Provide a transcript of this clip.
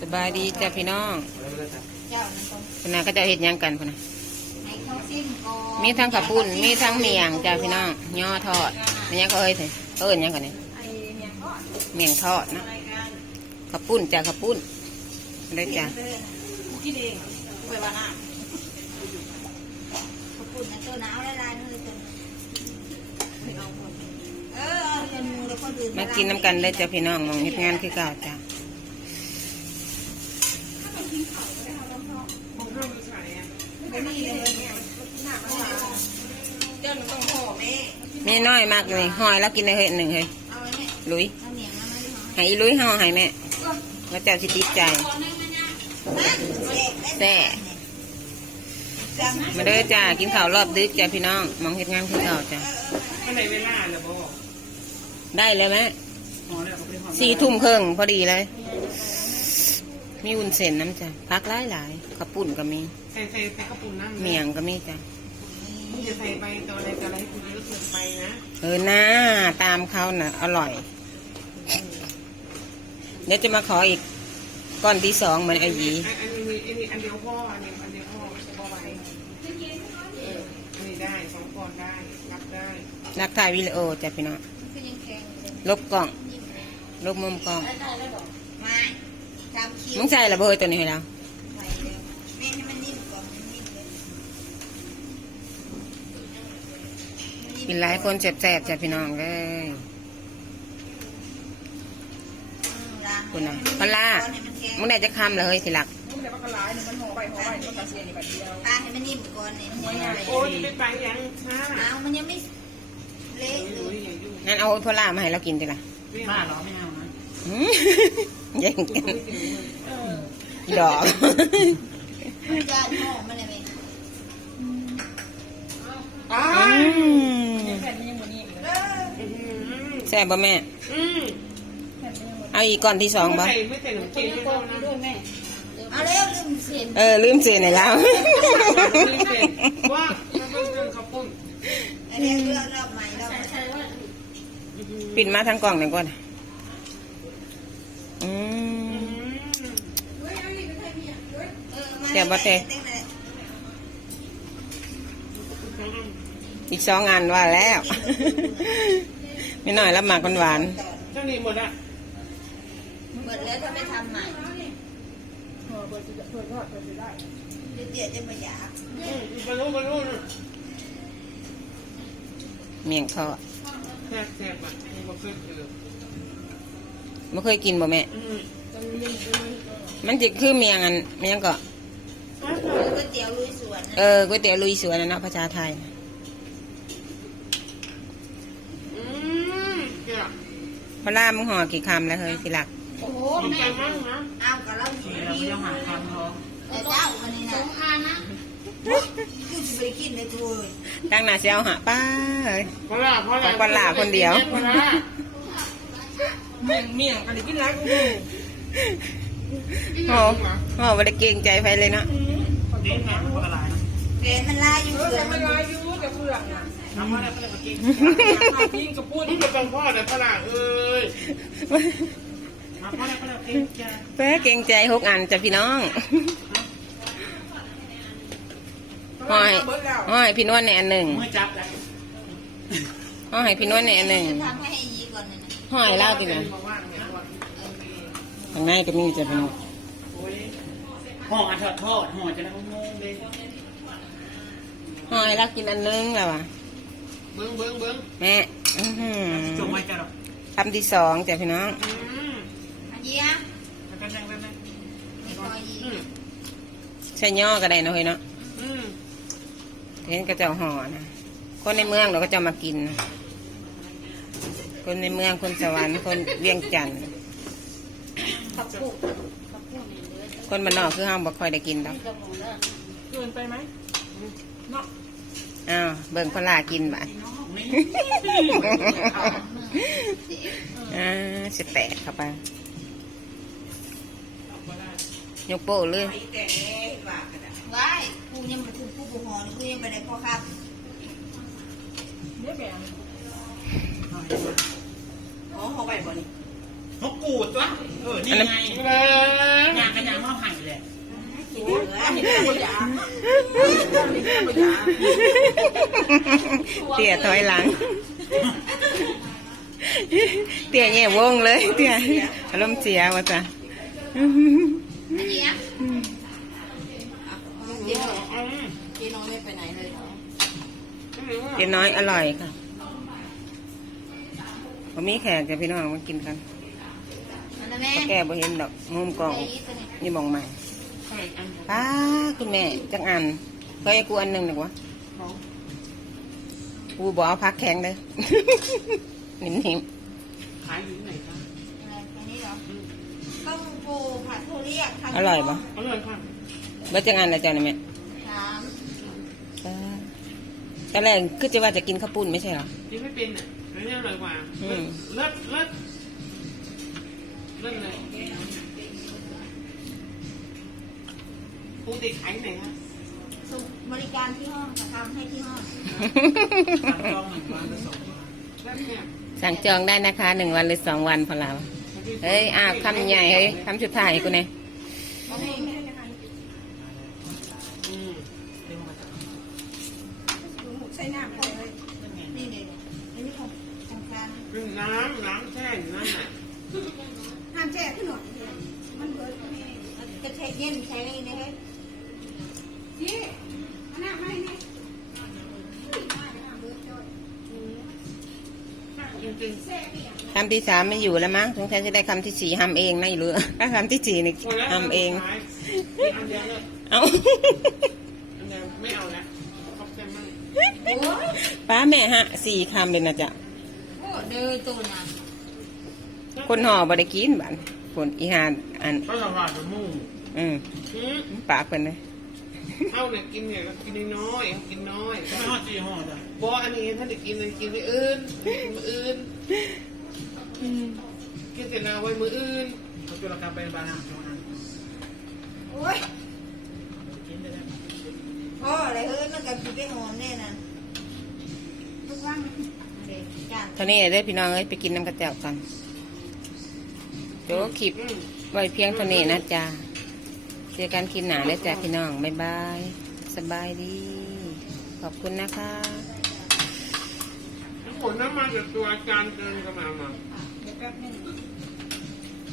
สบายดีจ้ะพี่น้องเจ้านั่นตรงพุ่นน่ะก็จะเฮ็ดหยังกันพุ่นน่ะให้เขาสิ้นก่อนมีทั้งขับปุ้นมีทั้งเมียงจ้ะพี่น้องย่อทอดอันนี้ก็เอ้ยเถอะเอิ้นหยังกันนี่ไอ้เนี่ยก็เมียงทอดนะขับปุ้นจ้ะขับปุ้นได้จ้ะกูคิดเองไปว่าน้ำขอบคุณนะตัวหนาวละลายมือตัวเออเอาเงินมูแล้วคนอื่นมากินน้ำกันได้จ้ะพี่น้องมองเฮ็ดงานคือเก่าจ้ะ ไม่มีเลยเจ้าหนูต้องห่อแม่มีน้อยมากเลยหอยแล้วกินได้เฮ็ดหนึ่งเฮ้ยเอาไว้เนี่ยลุยเอาเหนียงมาไหมหรอให้อีลุยห่อให้แม่แล้วเจ้าสิติดใจแซ่มาเด้อจ้ากินข้าวรอบดึกจ้ะพี่น้องมองเฮ็ดงานคือเก่าจ้ะก็ในเวลาแล้วบอกได้เลยไหมหอแล้วก็ไปหอสี่ทุ่มครึ่งพอดีเลย มีวุ้นเส้นน้ำจ้ะพักหลายหลายๆข้าวปุ้นก็มี ใส่ใส่ใส่กระปุกน้ำเมียงก็มีจ้ะมึงจะใส่ไปตัวอะไรตัวอะไรคุณจะรู้สึกไปนะเออหน้าตามเขาน่ะ อร่อย เดี๋ยวจะมาขออีกก้อนที่สองเหมือนไอ้หยีอันนี้อันนี้อันเดียวพ่ออันนี้อันเดียวพ่อจะพ่อไว้เอออันนี้ได้สองปอนได้รับได้นักถ่ายวิดีโอจ้ะพี่น้องคือยังแข็งอยู่เลยลบกล้องลบมุมกล้อง ได้ได้บอกไม่จำคิวมึงใส่ระเบิดตัวนี้ให้เราใส่เร็วแม่ให้มันนิ่มก่อนมันนิ่มเลยกินหลายคนแซ่บๆจ้ะพี่น้องเลยคุณน่ะปลาร้ามึงได้จะคำเลยเฮ้ยสิหลักตาให้มันนิ่มก่อนเนี่ยมันยังไม่โอ้ยจะไม่ไปยังช้าเอามันยังไม่เละเลดูยอย่างยุ่งงั้นเอาโพล่ามาให้เรากินดีกว่าบ้าหรอไม่เอานะหืม แย่งกันดอกจานห่อมันเลยไหมอ้าอืมแซ่บป่ะแม่อืมเอาอีกก้อนที่สองป่ะใส่ไม่ใส่หนมจีนไม่ต้องนะเอาเร็วลืมเสียนเออ ลืมเสียในแล้วว่ามันเป็นข้าวปุ้นอันนี้เรื่องรอบใหม่รอบใหม่ปิดมาทั้งกล่องหนึ่งก่อนอืม เออมาอีกสองอันว่าแล้ว ไม่น้อยรับหมากคนหวานเจ้านี่หมดอะเปิดแล้วถ้าไม่ทำใหม่เดี๋ยวจะมาอยากบรรลุบรรลุเมี่ยงทอดแซ่บแซ่บอะมีความเคยเจอไม่เคยกินบ่แม่อืมมันจะคือเมียงอันเมียงก็ ก๋วยเตี๋ยวลุยสวนเออก๋วยเตี๋ยวลุยสวนนะเนาะภาษาไทย อืมเจ้าพอล่ามึงห่อกี่คำแล้วเฮ้ยสิหลัก โอ้โหขอบแม่ใจมากนะเอากับเราหิวเราไม่ต้องหาคำท้องแต่เจ้าวันนี้นะสงครามนะกูจะไปกินเลยทุยตั้งหน้าเสียวหาป้าเอ้ยพอละพอละปลาหลาคนเดียวพอละเมี่ยงเมี่ยงกันกินไรกูดูโอ้โหไม่ได้เกรงใจไปเลยเนาะ เด่นนะปลาหลาเรนมันลายอยู่เสือมันทำอะไรก็เลยมากินกินกับพูดที่เป็นพ่อแต่ปลาหลาเอ้ยมาพ่อแล้วปลาหลากินจ้าเพื่อเกรงใจหกอันจ้ะพี่น้องห้อยห้อยพี่นวลในอันหนึ่งมือจับแล้วห้อยพี่นวลในอันหนึ่งทำให้ยีก่อนนะห้อยเล่าตินะมาว่างเนี่ยว่าข้างในก็มีจ้ะพี่น้องโอ้ย ห่ออันทอดทอดห่อจะได้งงเลยห้อยเล่ากินอันหนึงแล้วอะเบิ้งเบิ้งเบิ้งแม่อื้อหือจงไว้กันหรอคำที่สองจ้ะพี่น้อง อืมอันยีนะแล้วกันยังได้ไหมไม่พอยีอืมใช่ย่อก็ได้เนาะเฮ้ยเนาะอืมเห็นก็เจ้าห่อนะคนในเมืองเราก็จะมากินนะคนในเมืองคนสวรรค์คนเวียงจันทร์ขับผูก คนบ้านนอกคือห้างบ่ค่อยได้กินดอกเกินไปไหมเนาะอ้าวเบิ่งพลากินบ่ะอ่าสิแตกเข้าไปยกโป้เลยว้ายกูยังมาถึงผู้บุหอนี่กูยังไปได้พ่อครับนกกูดวะเออนี่ไงอันนั้นงานในแม่มาหยา เตี่ยถอยหลัง เตี่ยแย่วงเลย เตี่ยอารมณ์เสียวะจ้ะอันนี้อะเจ๊น้อยอืมเจ๊น้องไม่ไปไหนเลยเหรอเจ๊น้อยอร่อยค่ะผมมีแขกจะพี่น้องมากินกันมันนะแม่แก้บ่เห็นดอกมุมกล่องไอ้อีตัวนี้นี่มองใหม่ใช่อัน ป้าคุณแม่จังอันก็ให้กูอันหนึ่งหนึ่งวะเขากูบอกเอาพักแข็งเลยนิ่มขายอยู่ที่ไหนคะอะไรอันนี้เหรอต้มปูผัดโทเรียกทำๆอร่อยปะอร่อยค่ะเบิดจังอันนะเจ้านี่แม่สามป้าแต่แรกคือจะว่าจะกินข้าวปุ้นไม่ใช่เหรอกินไม่เป็นอะอันนี้อร่อยกว่าอืมเลิศเลิศเลิศเลย กติขายไหนคะส่งบริการที่ห้องค่ะทำให้ที่ห้องจองหนึ่งวันละสองวันเนี่ยสั่งจองได้นะคะหนึ่งวันหรือสองวันพอเราเฮ้ยอ้าวคำใหญ่เฮ้ยคำสุดท้ายให้กูเนี่ยก็ให้อืมใช้น้ำก่อนเลยนี่นี่อันนี้ของของการเป็นน้ำน้ำแช่อยู่นั่นน่ะห้ามแช่ขึ้นหน่อยมันเบิดจะใช้เย็นใช้อะไรนะเฮ้ย คำที่สามไม่อยู่แล้วมั้งสงสัยจะได้คำที่สี่ทำเองนะอีเหลือถ้าคำที่สี่นี่ๆคนละทำเอง เอาไม่เอาแล้วขอบใจมากโอ้ยป้าแม่ฮะสี่คำเลยนะจ๊ะคนห่อบริกินบ้านคนอีหานอันก็สวัสดิ์มู่อืมอืมปากเป็นเลย เอาเนี่ยกินเนี่ยก็กินน้อยๆกินน้อยไม่ห่อจีห่อจ้ะบออันนี้ถ้าเด็กกินเลยกินไปอื่นกินมืออื่นกินเสร็จแล้วไว้มืออื่นเขาจุลกรรมเป็นบานาจังหวัดโอ้ยกินได้แล้วพ่ออะไรเฮ้ยมันกับพี่ไปหอมแน่น่ะทุกวันเด็กจ้าเท่านี้เด้อพี่น้องเอ้ยไปกินน้ำกระเจ้ากันโจคลิปอืมไว้เพียงเท่านี้นะจ๊ะเจอกันคลิปหนาแล้จากพี่น้อง บ๊ายบาย สบายดี ขอบคุณนะคะทุกคนน้ำมาจากตัวอาจารย์เดินกำลังมาเดี๋ยวแป๊บนึง